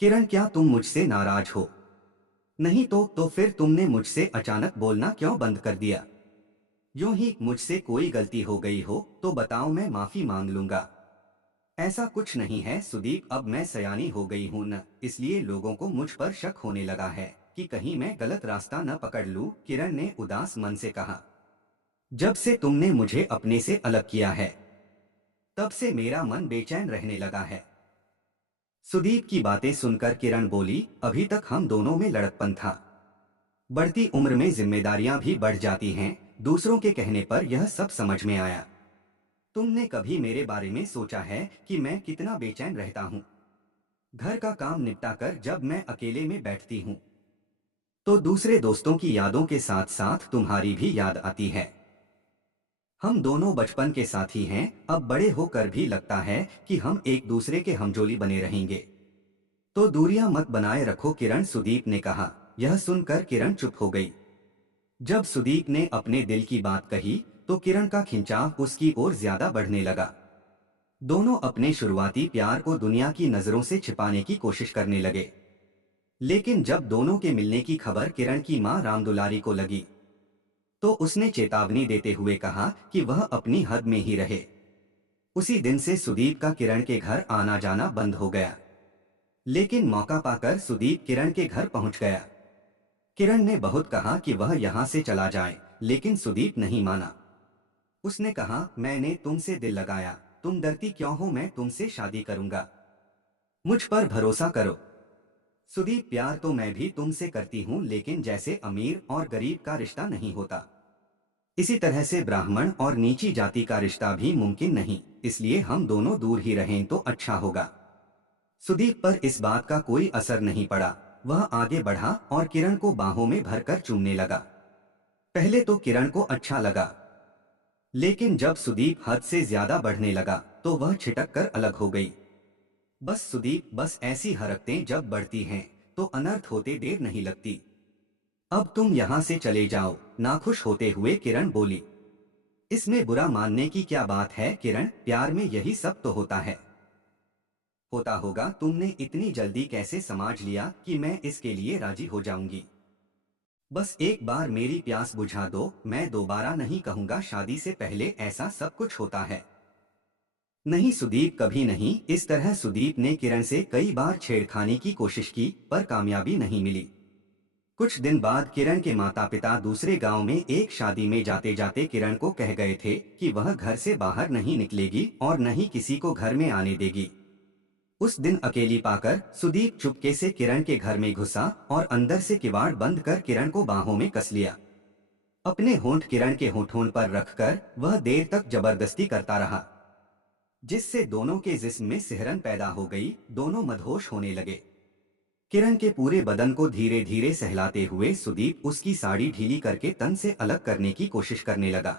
किरण, क्या तुम मुझसे नाराज हो? नहीं तो फिर तुमने मुझसे अचानक बोलना क्यों बंद कर दिया? यूं ही मुझसे कोई गलती हो गई हो तो बताओ, मैं माफी मांग लूंगा। ऐसा कुछ नहीं है सुदीप, अब मैं सयानी हो गई हूं न, इसलिए लोगों को मुझ पर शक होने लगा है कि कहीं मैं गलत रास्ता न पकड़ लूं। किरण ने उदास मन से कहा। जब से तुमने मुझे अपने से अलग किया है, तब से मेरा मन बेचैन रहने लगा है। सुदीप की बातें सुनकर किरण बोली, अभी तक हम दोनों में लड़कपन था। बढ़ती उम्र में जिम्मेदारियां भी बढ़ जाती हैं, दूसरों के कहने पर यह सब समझ में आया। तुमने कभी मेरे बारे में सोचा है कि मैं कितना बेचैन रहता हूँ? घर का काम निपटाकर जब मैं अकेले में बैठती हूँ, तो दूसरे दोस्तों की यादों के साथ साथ तुम्हारी भी याद आती है। हम दोनों बचपन के साथी हैं, अब बड़े होकर भी लगता है कि हम एक दूसरे के हमजोली बने रहेंगे। तो दूरियां मत बनाए रखो किरण, सुदीप ने कहा। यह सुनकर किरण चुप हो गई। जब सुदीप ने अपने दिल की बात कही तो किरण का खिंचाव उसकी ओर ज्यादा बढ़ने लगा। दोनों अपने शुरुआती प्यार को दुनिया की नजरों से छिपाने की कोशिश करने लगे। लेकिन जब दोनों के मिलने की खबर किरण की मां रामदुलारी को लगी, तो उसने चेतावनी देते हुए कहा कि वह अपनी हद में ही रहे। उसी दिन से सुदीप का किरण के घर आना जाना बंद हो गया। लेकिन मौका पाकर सुदीप किरण के घर पहुंच गया। किरण ने बहुत कहा कि वह यहाँ से चला जाए, लेकिन सुदीप नहीं माना। उसने कहा, मैंने तुमसे दिल लगाया, तुम डरती क्यों हो? मैं तुमसे शादी करूंगा, मुझ पर भरोसा करो। सुदीप, प्यार तो मैं भी तुमसे करती हूँ, लेकिन जैसे अमीर और गरीब का रिश्ता नहीं होता, इसी तरह से ब्राह्मण और नीची जाति का रिश्ता भी मुमकिन नहीं, इसलिए हम दोनों दूर ही रहें तो अच्छा होगा। सुदीप पर इस बात का कोई असर नहीं पड़ा। वह आगे बढ़ा और किरण को बाहों में भरकर चूमने लगा। पहले तो किरण को अच्छा लगा, लेकिन जब सुदीप हद से ज्यादा बढ़ने लगा तो वह छिटक कर अलग हो गई। बस सुदीप, बस ऐसी हरकतें जब बढ़ती हैं तो अनर्थ होते देर नहीं लगती। अब तुम यहाँ से चले जाओ, नाखुश होते हुए किरण बोली। इसमें बुरा मानने की क्या बात है किरण, प्यार में यही सब तो होता है। होता होगा, तुमने इतनी जल्दी कैसे समझ लिया कि मैं इसके लिए राजी हो जाऊंगी? बस एक बार मेरी प्यास बुझा दो, मैं दोबारा नहीं कहूंगा शादी से पहले ऐसा सब कुछ होता है। नहीं सुदीप, कभी नहीं। इस तरह सुदीप ने किरण से कई बार छेड़खानी की कोशिश की, पर कामयाबी नहीं मिली। कुछ दिन बाद किरण के माता पिता दूसरे गांव में एक शादी में जाते जाते किरण को कह गए थे कि वह घर से बाहर नहीं निकलेगी और न ही किसी को घर में आने देगी। उस दिन अकेली पाकर सुदीप चुपके से किरण के घर में घुसा और अंदर से किवाड़ बंद कर किरण को बाहों में कस लिया। अपने होंठ किरण के होठों पर रखकर वह देर तक जबरदस्ती करता रहा, जिससे दोनों के जिस्म में सिहरन पैदा हो गई। दोनों मदहोश होने लगे। किरण के पूरे बदन को धीरे धीरे सहलाते हुए सुदीप उसकी साड़ी ढीली करके तन से अलग करने की कोशिश करने लगा।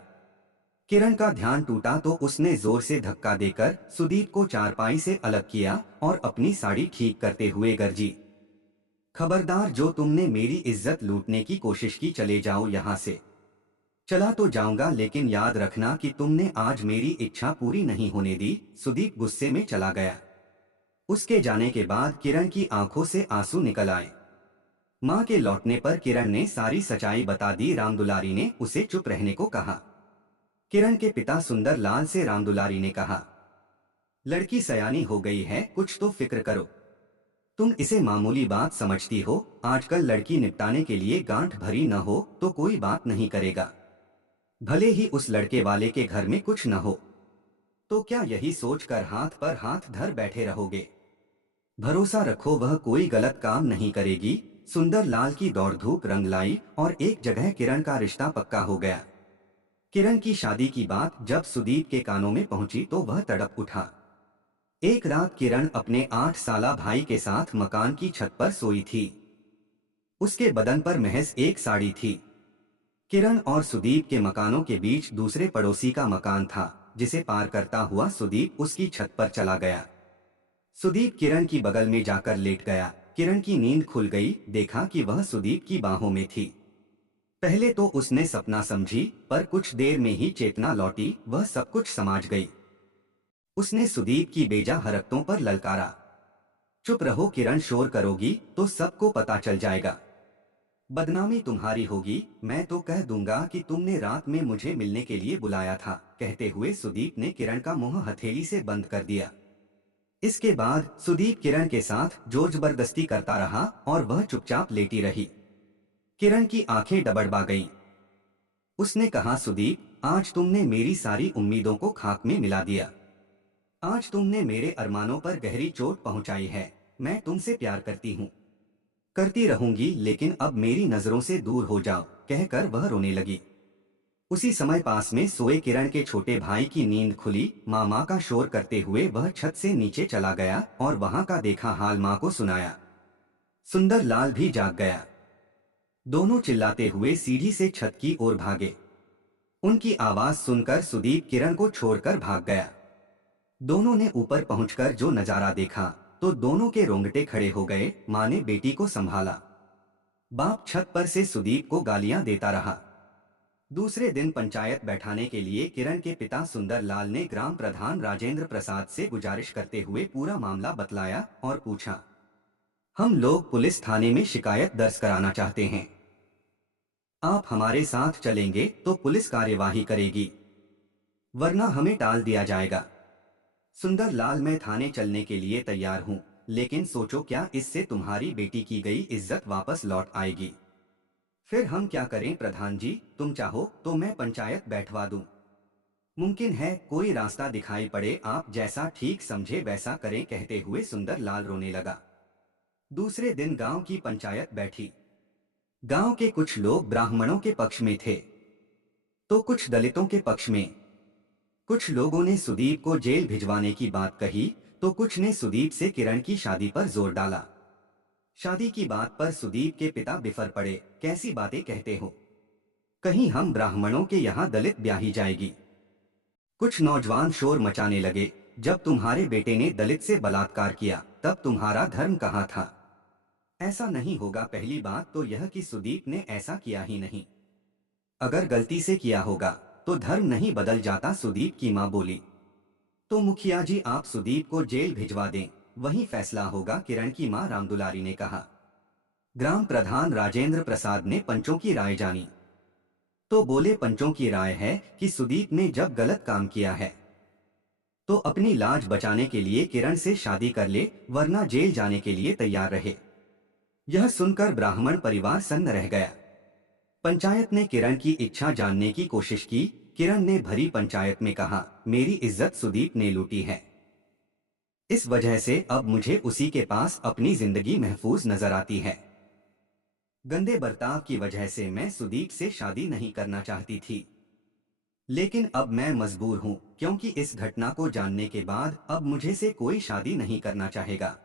किरण का ध्यान टूटा तो उसने जोर से धक्का देकर सुदीप को चारपाई से अलग किया और अपनी साड़ी ठीक करते हुए गर्जी, खबरदार, जो तुमने मेरी इज्जत लूटने की कोशिश की, चले जाओ यहाँ से। चला तो जाऊंगा, लेकिन याद रखना कि तुमने आज मेरी इच्छा पूरी नहीं होने दी। सुदीप गुस्से में चला गया। उसके जाने के बाद किरण की आंखों से आंसू निकल आए। माँ के लौटने पर किरण ने सारी सच्चाई बता दी। रामदुलारी ने उसे चुप रहने को कहा। किरण के पिता सुंदर लाल से रामदुलारी ने कहा, लड़की सयानी हो गई है, कुछ तो फिक्र करो। तुम इसे मामूली बात समझती हो, आजकल लड़की निपटाने के लिए गांठ भरी न हो तो कोई बात नहीं करेगा, भले ही उस लड़के वाले के घर में कुछ न हो। तो क्या यही सोचकर हाथ पर हाथ धर बैठे रहोगे? भरोसा रखो, वह कोई गलत काम नहीं करेगी। सुंदर लाल की दौड़ धूप रंग लाई और एक जगह किरण का रिश्ता पक्का हो गया। किरण की शादी की बात जब सुदीप के कानों में पहुंची तो वह तड़प उठा। एक रात किरण अपने 8 साला भाई के साथ मकान की छत पर सोई थी। उसके बदन पर महज एक साड़ी थी। किरण और सुदीप के मकानों के बीच दूसरे पड़ोसी का मकान था, जिसे पार करता हुआ सुदीप उसकी छत पर चला गया। सुदीप किरण की बगल में जाकर लेट गया। किरण की नींद खुल गई, देखा कि वह सुदीप की बाहों में थी। पहले तो उसने सपना समझी, पर कुछ देर में ही चेतना लौटी, वह सब कुछ समझ गई। उसने सुदीप की बेजा हरकतों पर ललकारा, चुप रहो किरण, शोर करोगी तो सबको पता चल जाएगा। बदनामी तुम्हारी होगी। मैं तो कह दूंगा कि तुमने रात में मुझे मिलने के लिए बुलाया था। कहते हुए सुदीप ने किरण का मुंह हथेली से बंद कर दिया। इसके बाद सुदीप किरण के साथ जोर जबरदस्ती करता रहा और वह चुपचाप लेटी रही। किरण की आंखें डबडबा गईं। उसने कहा, सुदीप, आज तुमने मेरी सारी उम्मीदों को खाक में मिला दिया। आज तुमने मेरे अरमानों पर गहरी चोट पहुंचाई है। मैं तुमसे प्यार करती हूँ, करती रहूंगी, लेकिन अब मेरी नजरों से दूर हो जाओ, कहकर वह रोने लगी। उसी समय पास में सोए किरण के छोटे भाई की नींद खुली। माँ का शोर करते हुए वह छत से नीचे चला गया और वहां का देखा हाल माँ को सुनाया। सुंदर लाल भी जाग गया। दोनों चिल्लाते हुए सीढ़ी से छत की ओर भागे। उनकी आवाज सुनकर सुदीप किरण को छोड़कर भाग गया। दोनों ने ऊपर पहुंचकर जो नजारा देखा तो दोनों के रोंगटे खड़े हो गए। माँ ने बेटी को संभाला। बाप छत पर से सुदीप को गालियां देता रहा। दूसरे दिन पंचायत बैठाने के लिए किरण के पिता सुंदर लाल ने ग्राम प्रधान राजेंद्र प्रसाद से गुजारिश करते हुए पूरा मामला बतलाया और पूछा, हम लोग पुलिस थाने में शिकायत दर्ज कराना चाहते हैं। आप हमारे साथ चलेंगे तो पुलिस कार्यवाही करेगी, वरना हमें टाल दिया जाएगा। सुंदर लाल, मैं थाने चलने के लिए तैयार हूँ, लेकिन सोचो क्या इससे तुम्हारी बेटी की गई इज्जत वापस लौट आएगी। फिर हम क्या करें प्रधान जी? तुम चाहो तो मैं पंचायत बैठवा दूं। मुमकिन है कोई रास्ता दिखाई पड़े, आप जैसा ठीक समझे वैसा करें। कहते हुए सुंदर लाल रोने लगा। दूसरे दिन गांव की पंचायत बैठी। गांव के कुछ लोग ब्राह्मणों के पक्ष में थे तो कुछ दलितों के पक्ष में। कुछ लोगों ने सुदीप को जेल भिजवाने की बात कही तो कुछ ने सुदीप से किरण की शादी पर जोर डाला। शादी की बात पर सुदीप के पिता बिफर पड़े। कैसी बातें कहते हो? कहीं हम ब्राह्मणों के यहाँ दलित ब्याही जाएगी? कुछ नौजवान शोर मचाने लगे, जब तुम्हारे बेटे ने दलित से बलात्कार किया तब तुम्हारा धर्म कहाँ था? ऐसा नहीं होगा। पहली बात तो यह कि सुदीप ने ऐसा किया ही नहीं। अगर गलती से किया होगा तो धर्म नहीं बदल जाता। सुदीप की माँ बोली। तो मुखिया जी, आप सुदीप को जेल भिजवा दें, वही फैसला होगा। किरण की माँ रामदुलारी ने कहा। ग्राम प्रधान राजेंद्र प्रसाद ने पंचों की राय जानी तो बोले, पंचों की राय है कि सुदीप ने जब गलत काम किया है तो अपनी लाज बचाने के लिए किरण से शादी कर ले, वरना जेल जाने के लिए तैयार रहे। यह सुनकर ब्राह्मण परिवार सन्न रह गया। पंचायत ने किरण की इच्छा जानने की कोशिश की। किरण ने भरी पंचायत में कहा, मेरी इज्जत सुदीप ने लूटी है, इस वजह से अब मुझे उसी के पास अपनी जिंदगी महफूज नजर आती है। गंदे बर्ताव की वजह से मैं सुदीप से शादी नहीं करना चाहती थी, लेकिन अब मैं मजबूर हूँ, क्योंकि इस घटना को जानने के बाद अब मुझे से कोई शादी नहीं करना चाहेगा।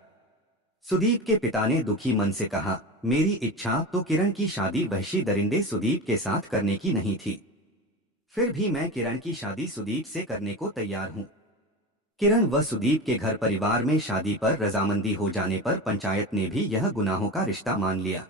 सुदीप के पिता ने दुखी मन से कहा, मेरी इच्छा तो किरण की शादी वहशी दरिंदे सुदीप के साथ करने की नहीं थी, फिर भी मैं किरण की शादी सुदीप से करने को तैयार हूँ। किरण व सुदीप के घर परिवार में शादी पर रजामंदी हो जाने पर पंचायत ने भी यह गुनाहों का रिश्ता मान लिया।